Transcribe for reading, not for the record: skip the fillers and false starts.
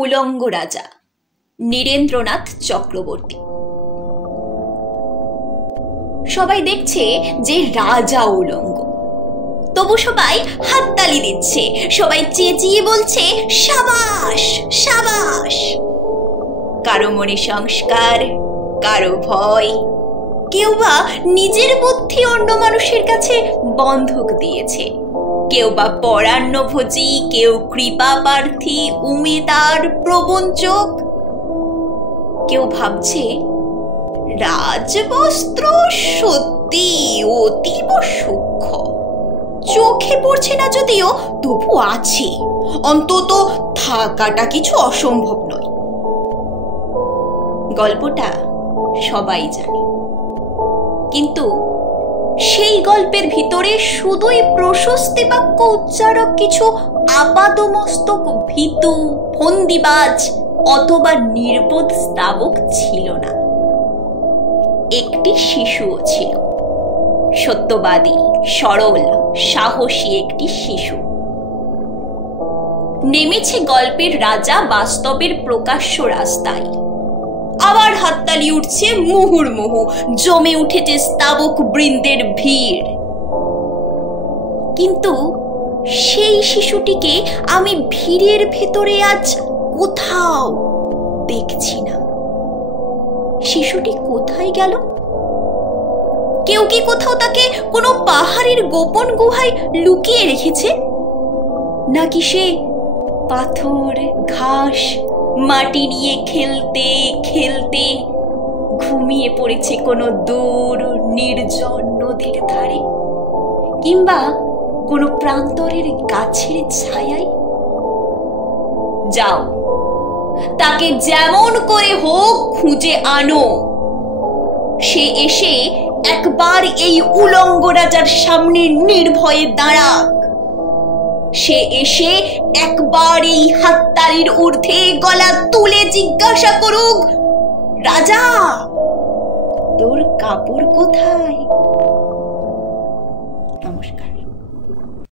উলঙ্গ রাজা নীরেন্দ্রনাথ চক্রবর্তী। সবাই দেখছে যে রাজা উলঙ্গ, তবু সবাই হাততালি দিচ্ছে, সবাই চেঁচিয়ে বলছে সাবাস সাবাস। কারো মনে সংস্কার, কারো ভয়, কেউ বা নিজের বুদ্ধি অন্য মানুষের কাছে বন্ধক দিয়েছে, কেউ বা পরান্নভোজী, কেউ কৃপা প্রার্থী, উমেদার, প্রবঞ্চক। কেউ ভাবছে রাজবস্ত্র সত্যি অতীব সূক্ষ্ম, চোখে পড়ছে না যদিও তবু আছে, অন্তত থাকাটা কিছু অসম্ভব নয়। গল্পটা সবাই জানে, কিন্তু সেই গল্পের ভিতরে শুধুই প্রশস্তি বাক্য উচ্চারক কিছু আপাদমস্তক ভীতু, ফন্দিবাজ অথবা নির্বোধ স্তাবক ছিল না। একটি শিশুও ছিল, সত্যবাদী, সরল, সাহসী একটি শিশু। নেমেছে গল্পের রাজা বাস্তবের প্রকাশ্য রাস্তায়। আবার হাততালি উঠছে মুহুর্মুহু, জমে উঠেছে স্তাবক বৃন্দের ভিড়। কিন্তু সেই শিশুটিকে আমি ভিড়ের ভেতরে আজ কোথাও দেখছি না। শিশুটি কোথায় গেল? কেউ কি কোথাও তাকে কোনো পাহাড়ের গোপন গুহায় লুকিয়ে রেখেছে? নাকি সে পাথর, ঘাস, মাটি নিয়ে খেলতে খেলতে ঘুমিয়ে পড়েছে কোনো দূর নির্জন নদীর ধারে, কিংবা কোনো প্রান্তরের গাছের ছায়ায়? যাও, তাকে যেমন করে হোক খুঁজে আনো। সে এসে একবার এই উলঙ্গ রাজার সামনে নির্ভয়ে দাঁড়াক। সে এসে একবার এই হাততালির ঊর্ধ্বে গলা তুলে জিজ্ঞাসা করুক, রাজা, তোর কাপড় কোথায়? নমস্কার।